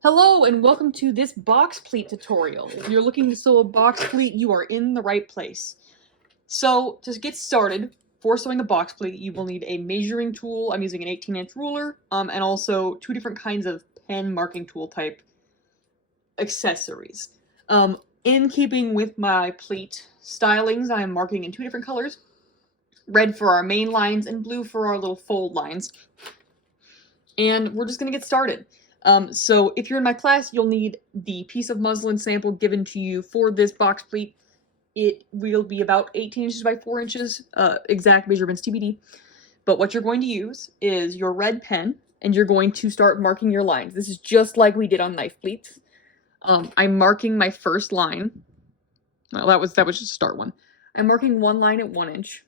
Hello and welcome to this box pleat tutorial. If you're looking to sew a box pleat, you are in the right place. So to get started, for sewing the box pleat, you will need a measuring tool. I'm using an 18-inch ruler, and also two different kinds of pen marking tool type accessories. In keeping with my pleat stylings, I am marking in two different colors. Red for our main lines and blue for our little fold lines. And we're just gonna get started. So if you're in my class, you'll need the piece of muslin sample given to you for this box pleat. It will be about 18 inches by 4 inches, exact measurements TBD. But what you're going to use is your red pen, and you're going to start marking your lines. This is just like we did on knife pleats. I'm marking my first line. Well, that was just a start one. I'm marking one line at 1 inch,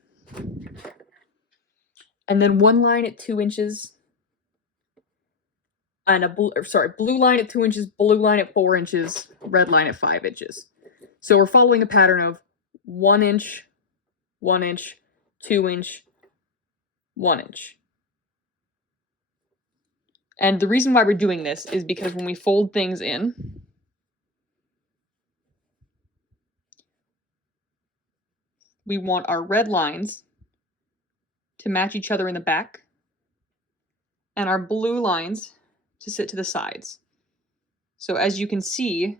and then one line at 2 inches, and blue line at 2 inches, blue line at 4 inches, red line at 5 inches. So we're following a pattern of 1 inch, 1 inch, 2 inch, 1 inch. And the reason why we're doing this is because when we fold things in, we want our red lines to match each other in the back, and our blue lines to sit to the sides. So as you can see,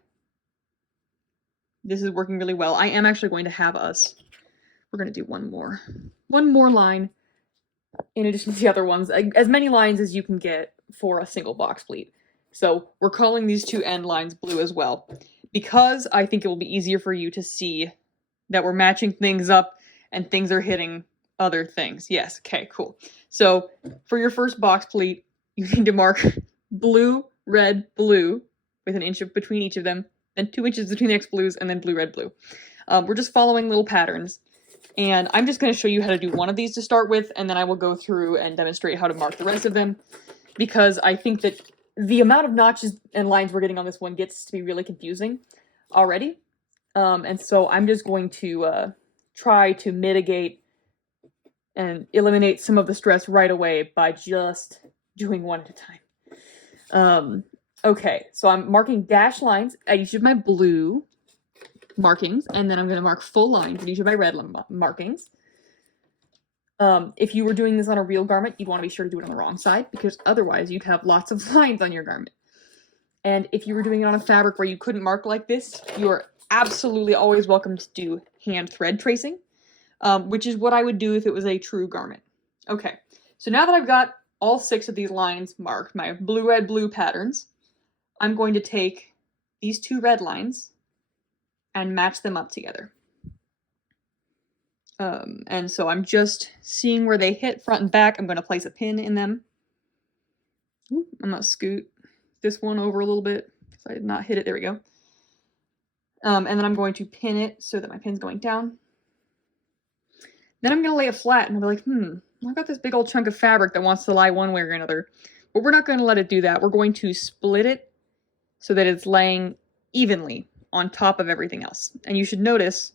this is working really well. I am actually going to have we're going to do one more line in addition to the other ones, as many lines as you can get for a single box pleat. So we're calling these two end lines blue as well, because I think it will be easier for you to see that we're matching things up and things are hitting other things. Yes, okay, cool. So for your first box pleat, you need to mark blue, red, blue, with an inch between each of them, then 2 inches between the next blues, and then blue, red, blue. We're just following little patterns, and I'm just going to show you how to do one of these to start with, and then I will go through and demonstrate how to mark the rest of them, because I think that the amount of notches and lines we're getting on this one gets to be really confusing already. And so I'm just going to try to mitigate and eliminate some of the stress right away by just doing one at a time. Okay, so I'm marking dash lines at each of my blue markings, and then I'm going to mark full lines at each of my red markings. If you were doing this on a real garment, you'd want to be sure to do it on the wrong side, because otherwise you'd have lots of lines on your garment. And if you were doing it on a fabric where you couldn't mark like this, you are absolutely always welcome to do hand thread tracing, which is what I would do if it was a true garment. Okay, so now that I've got all 6 of these lines marked, my blue, red, blue patterns, I'm going to take these 2 red lines and match them up together. And so I'm just seeing where they hit front and back. I'm going to place a pin in them. Ooh, I'm going to scoot this one over a little bit because I did not hit it. There we go. And then I'm going to pin it so that my pin's going down. Then I'm going to lay it flat and I'll be like, I've got this big old chunk of fabric that wants to lie one way or another. But we're not going to let it do that. We're going to split it so that it's laying evenly on top of everything else. And you should notice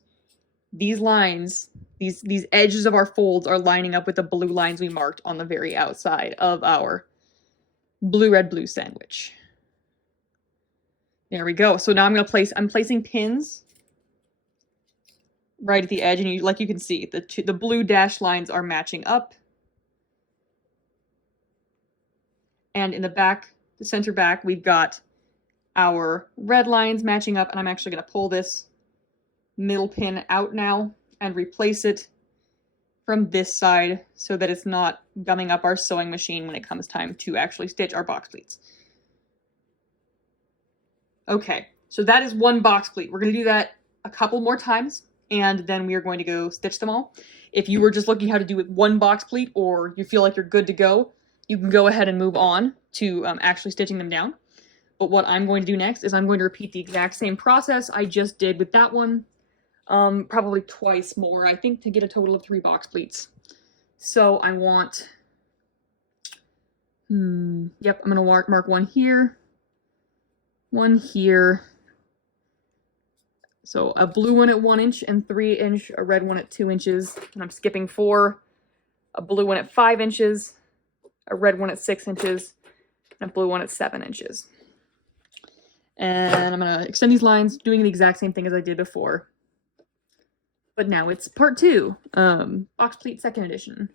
these lines, these edges of our folds are lining up with the blue lines we marked on the very outside of our blue, red, blue sandwich. There we go. So now I'm placing pins right at the edge, and like you can see, the blue dash lines are matching up. And in the back, the center back, we've got our red lines matching up, and I'm actually going to pull this middle pin out now and replace it from this side so that it's not gumming up our sewing machine when it comes time to actually stitch our box pleats. Okay, so that is one box pleat. We're going to do that a couple more times, and then we are going to go stitch them all. If you were just looking how to do it one box pleat, or you feel like you're good to go, you can go ahead and move on to actually stitching them down. But what I'm going to do next is I'm going to repeat the exact same process I just did with that one, probably twice more, I think, to get a total of 3 box pleats. So I want, yep, I'm going to mark one here, one here. So a blue one at 1 inch and 3 inch, a red one at 2 inches, and I'm skipping 4, a blue one at 5 inches, a red one at 6 inches, and a blue one at 7 inches. And I'm gonna extend these lines, doing the exact same thing as I did before. But now it's part 2, Box Pleat 2nd edition.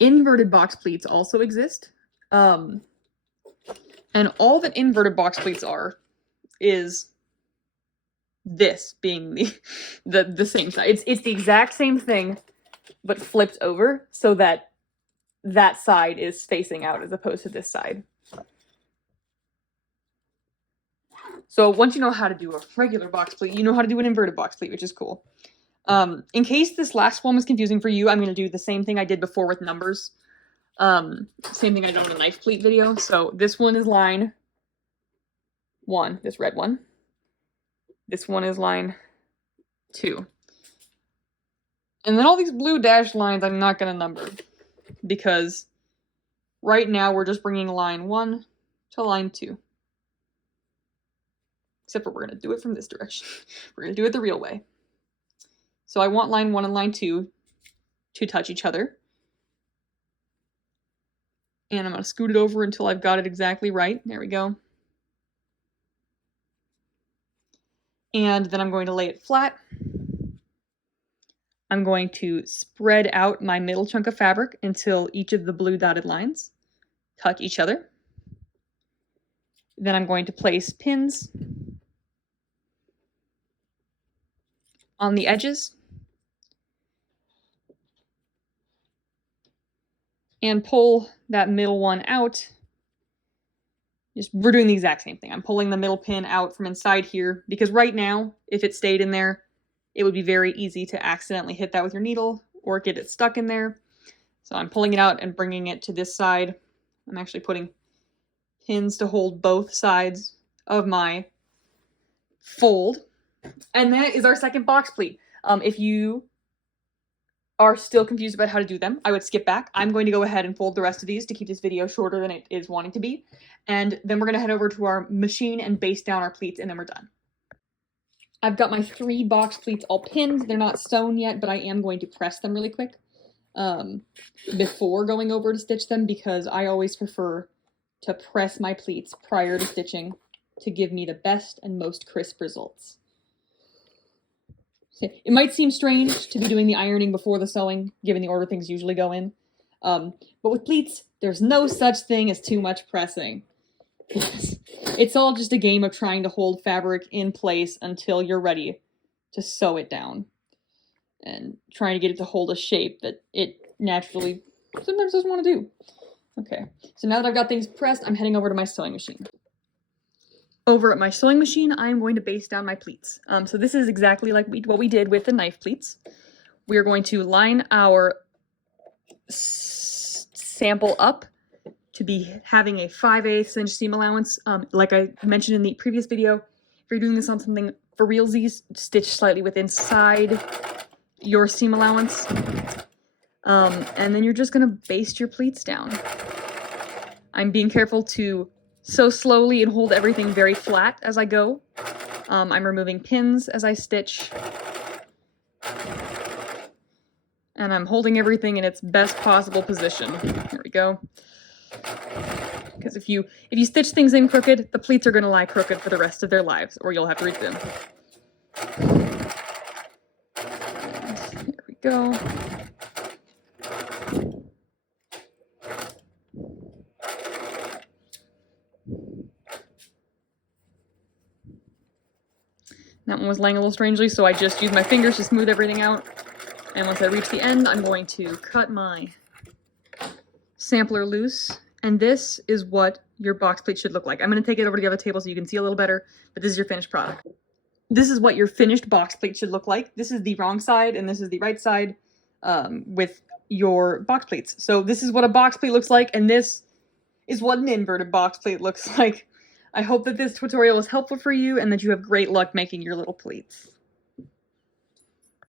Inverted box pleats also exist. And all that inverted box pleats are is this being the same side. It's the exact same thing, but flipped over so that that side is facing out as opposed to this side. So once you know how to do a regular box pleat, you know how to do an inverted box pleat, which is cool. In case this last one was confusing for you, I'm going to do the same thing I did before with numbers. Same thing I did in a knife pleat video. So this one is line 1, this red one. This one is line 2. And then all these blue dashed lines I'm not going to number, because right now we're just bringing line 1 to line 2. Except for we're going to do it from this direction. We're going to do it the real way. So I want line 1 and line 2 to touch each other. And I'm going to scoot it over until I've got it exactly right. There we go. And then I'm going to lay it flat. I'm going to spread out my middle chunk of fabric until each of the blue dotted lines touch each other. Then I'm going to place pins on the edges and pull that middle one out. We're doing the exact same thing. I'm pulling the middle pin out from inside here because right now, if it stayed in there, it would be very easy to accidentally hit that with your needle or get it stuck in there. So I'm pulling it out and bringing it to this side. I'm actually putting pins to hold both sides of my fold. And that is our second box pleat. If you are still confused about how to do them, I would skip back. I'm going to go ahead and fold the rest of these to keep this video shorter than it is wanting to be. And then we're going to head over to our machine and baste down our pleats, and then we're done. I've got my 3 box pleats all pinned. They're not sewn yet, but I am going to press them really quick before going over to stitch them, because I always prefer to press my pleats prior to stitching to give me the best and most crisp results. It might seem strange to be doing the ironing before the sewing, given the order things usually go in. But with pleats, there's no such thing as too much pressing. It's all just a game of trying to hold fabric in place until you're ready to sew it down. And trying to get it to hold a shape that it naturally sometimes doesn't want to do. Okay, so now that I've got things pressed, I'm heading over to my sewing machine. Over at my sewing machine, I'm going to baste down my pleats. So this is exactly like what we did with the knife pleats. We're going to line our sample up to be having a 5/8 inch seam allowance. Like I mentioned in the previous video, if you're doing this on something for realsies, stitch slightly with inside your seam allowance. And then you're just going to baste your pleats down. I'm being careful to sew slowly and hold everything very flat as I go. I'm removing pins as I stitch. And I'm holding everything in its best possible position. There we go. Because if you stitch things in crooked, the pleats are going to lie crooked for the rest of their lives, or you'll have to redo them. And there we go. That one was laying a little strangely, so I just used my fingers to smooth everything out. And once I reach the end, I'm going to cut my sampler loose. And this is what your box pleat should look like. I'm going to take it over to the other table so you can see a little better, but this is your finished product. This is what your finished box pleat should look like. This is the wrong side, and this is the right side with your box pleats. So this is what a box pleat looks like, and this is what an inverted box pleat looks like. I hope that this tutorial was helpful for you and that you have great luck making your little pleats.